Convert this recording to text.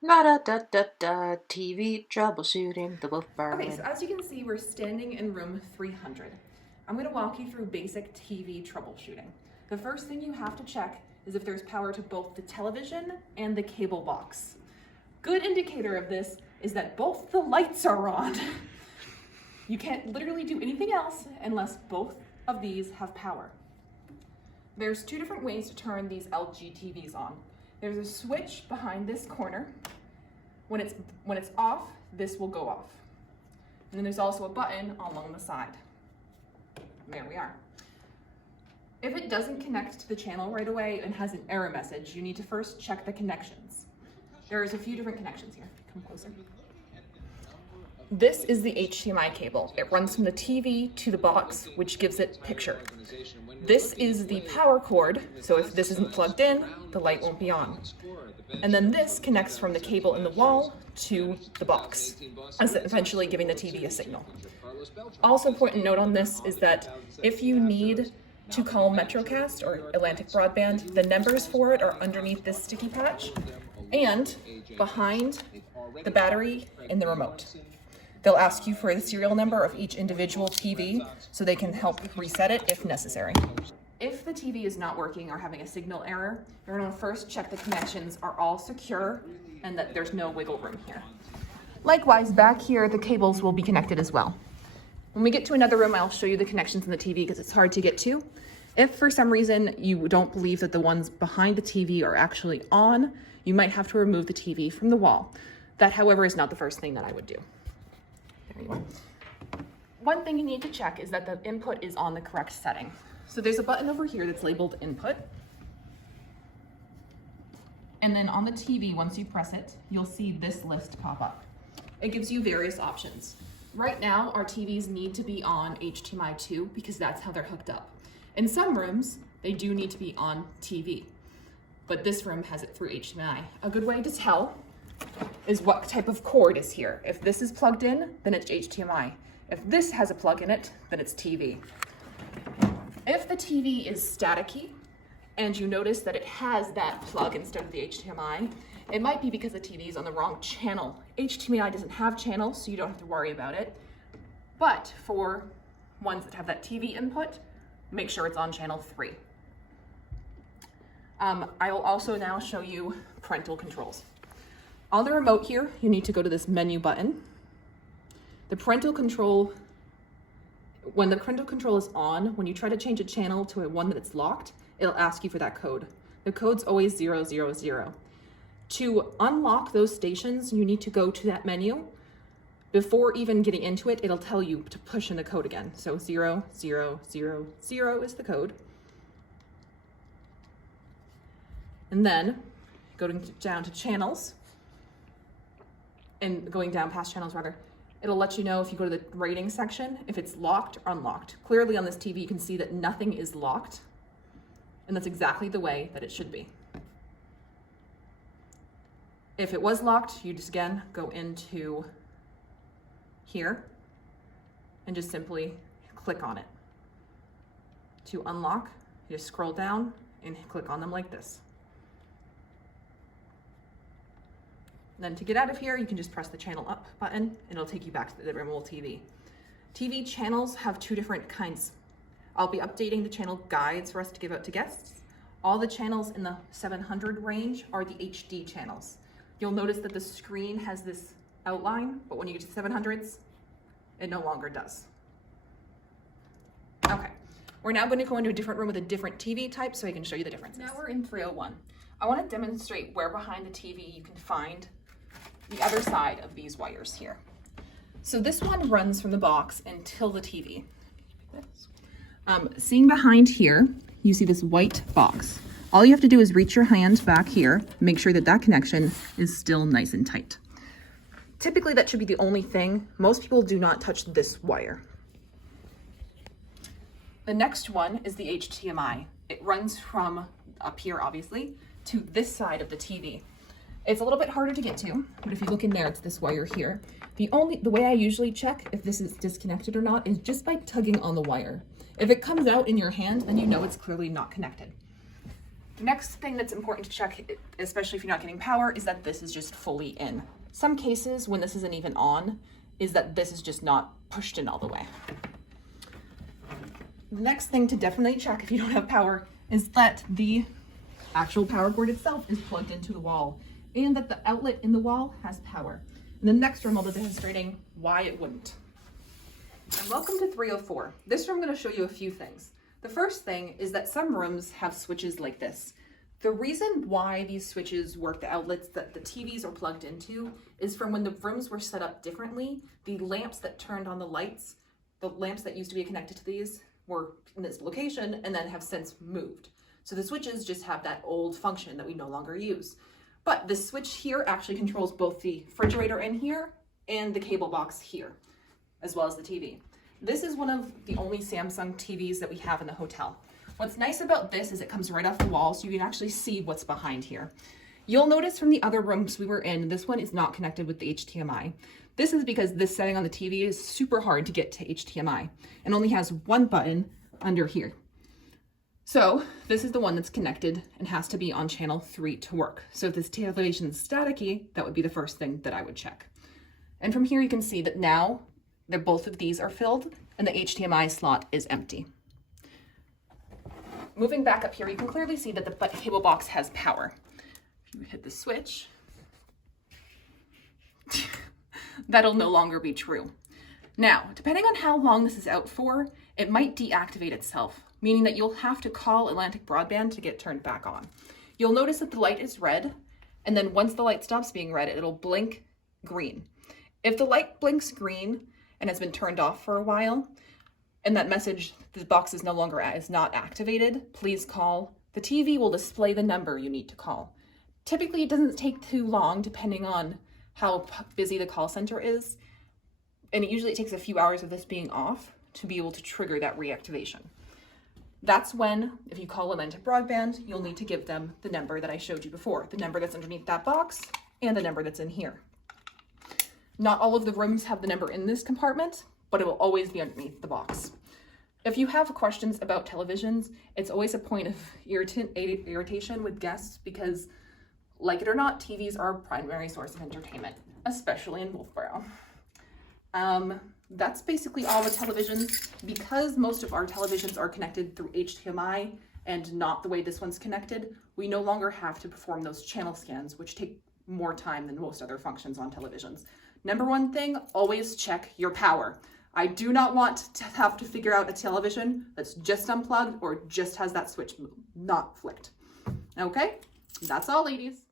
La da da da da. TV troubleshooting. The Wolfeboro Okay, so Inn. as you can see, we're standing in room 300. I'm going to walk you through basic TV troubleshooting. The first thing you have to check is if there's power to both the television and the cable box. Good indicator of this is that both the lights are on. You can't literally do anything else unless both of these have power. There's two different ways to turn these LG TVs on. There's a switch behind this corner. When it's off, this will go off. And then there's also a button along the side. There we are. If it doesn't connect to the channel right away and has an error message, you need to first check the connections. There's a few different connections here. Come closer. This is the HDMI cable. It runs from the TV to the box, which gives it picture. This is the power cord, so if this isn't plugged in, the light won't be on. And then this connects from the cable in the wall to the box, eventually giving the TV a signal. Also important note on this is that if you need to call Metrocast or Atlantic Broadband, the numbers for it are underneath this sticky patch and behind the battery in the remote. They'll ask you for the serial number of each individual TV so they can help reset it if necessary. If the TV is not working or having a signal error, you're going to first check the connections are all secure and that there's no wiggle room here. Likewise, back here, the cables will be connected as well. When we get to another room, I'll show you the connections in the TV because it's hard to get to. If for some reason you don't believe that the ones behind the TV are actually on, you might have to remove the TV from the wall. That, however, is not the first thing that I would do. There you are. One thing you need to check is that the input is on the correct setting. So there's a button over here that's labeled input. And then on the TV, once you press it, you'll see this list pop up. It gives you various options. Right now, our TVs need to be on HDMI 2 because that's how they're hooked up. In some rooms, they do need to be on TV, but this room has it through HDMI. A good way to tell is what type of cord is here. If this is plugged in, then it's HDMI. If this has a plug in it, then it's TV. If the TV is staticky and you notice that it has that plug instead of the HDMI, it might be because the TV is on the wrong channel. HDMI doesn't have channels, so you don't have to worry about it. But for ones that have that TV input, make sure it's on channel 3. I will also now show you parental controls. On the remote here, you need to go to this menu button. The parental control, when the parental control is on, when you try to change a channel to a one that it's locked, it'll ask you for that code. The code's always 000. To unlock those stations, you need to go to that menu. Before even getting into it, it'll tell you to push in the code again. So 0000 is the code. And then going down to channels, and going down past channels rather, it'll let you know if you go to the rating section, if it's locked or unlocked. Clearly on this TV, you can see that nothing is locked, and that's exactly the way that it should be. If it was locked, you just again go into here and just simply click on it. To unlock, you just scroll down and click on them like this. Then to get out of here, you can just press the channel up button and it'll take you back to the remote TV. TV channels have two different kinds. I'll be updating the channel guides for us to give out to guests. All the channels in the 700 range are the HD channels. You'll notice that the screen has this outline, but when you get to the 700s, it no longer does. Okay, we're now going to go into a different room with a different TV type so I can show you the differences. Now we're in 301. I want to demonstrate where behind the TV you can find the other side of these wires here. So this one runs from the box until the TV. Seeing behind here, you see this white box. All you have to do is reach your hand back here, make sure that that connection is still nice and tight. Typically that should be the only thing. Most people do not touch this wire. The next one is the HDMI. It runs from up here, obviously, to this side of the TV. It's a little bit harder to get to, but if you look in there, it's this wire here. The way I usually check if this is disconnected or not is just by tugging on the wire. If it comes out in your hand, then you know it's clearly not connected. Next thing that's important to check, especially if you're not getting power, is that this is just fully in. Some cases when this isn't even on, is that this is just not pushed in all the way. The next thing to definitely check if you don't have power is that the actual power cord itself is plugged into the wall and that the outlet in the wall has power. In the next room, I'll be demonstrating why it wouldn't. And welcome to 304. This room I'm going to show you a few things. The first thing is that some rooms have switches like this. The reason why these switches work, the outlets that the TVs are plugged into, is from when the rooms were set up differently, the lamps that turned on the lights, the lamps that used to be connected to these were in this location and then have since moved. So the switches just have that old function that we no longer use. But this switch here actually controls both the refrigerator in here and the cable box here, as well as the TV. This is one of the only Samsung TVs that we have in the hotel. What's nice about this is it comes right off the wall, so you can actually see what's behind here. You'll notice from the other rooms we were in, this one is not connected with the HDMI. This is because this setting on the TV is super hard to get to HDMI and only has one button under here. So this is the one that's connected and has to be on channel 3 to work. So if this television is staticky, that would be the first thing that I would check. And from here you can see that now that both of these are filled and the HDMI slot is empty. Moving back up here, you can clearly see that the cable box has power. If you hit the switch, that'll no longer be true. Now, depending on how long this is out for, it might deactivate itself, meaning that you'll have to call Atlantic Broadband to get turned back on. You'll notice that the light is red, and then once the light stops being red, it'll blink green. If the light blinks green and has been turned off for a while, and that message, the box is not activated, please call. The TV will display the number you need to call. Typically, it doesn't take too long depending on how busy the call center is. And it takes a few hours of this being off to be able to trigger that reactivation. That's when, if you call Atlantic Broadband, you'll need to give them the number that I showed you before, the number that's underneath that box and the number that's in here. Not all of the rooms have the number in this compartment, but it will always be underneath the box. If you have questions about televisions, it's always a point of irritation with guests because, like it or not, TVs are a primary source of entertainment, especially in Wolfeboro. That's basically all the televisions. Because most of our televisions are connected through HDMI and not the way this one's connected, we no longer have to perform those channel scans, which take more time than most other functions on televisions. Number one thing, always check your power. I do not want to have to figure out a television that's just unplugged or just has that switch not flicked. Okay, that's all, ladies.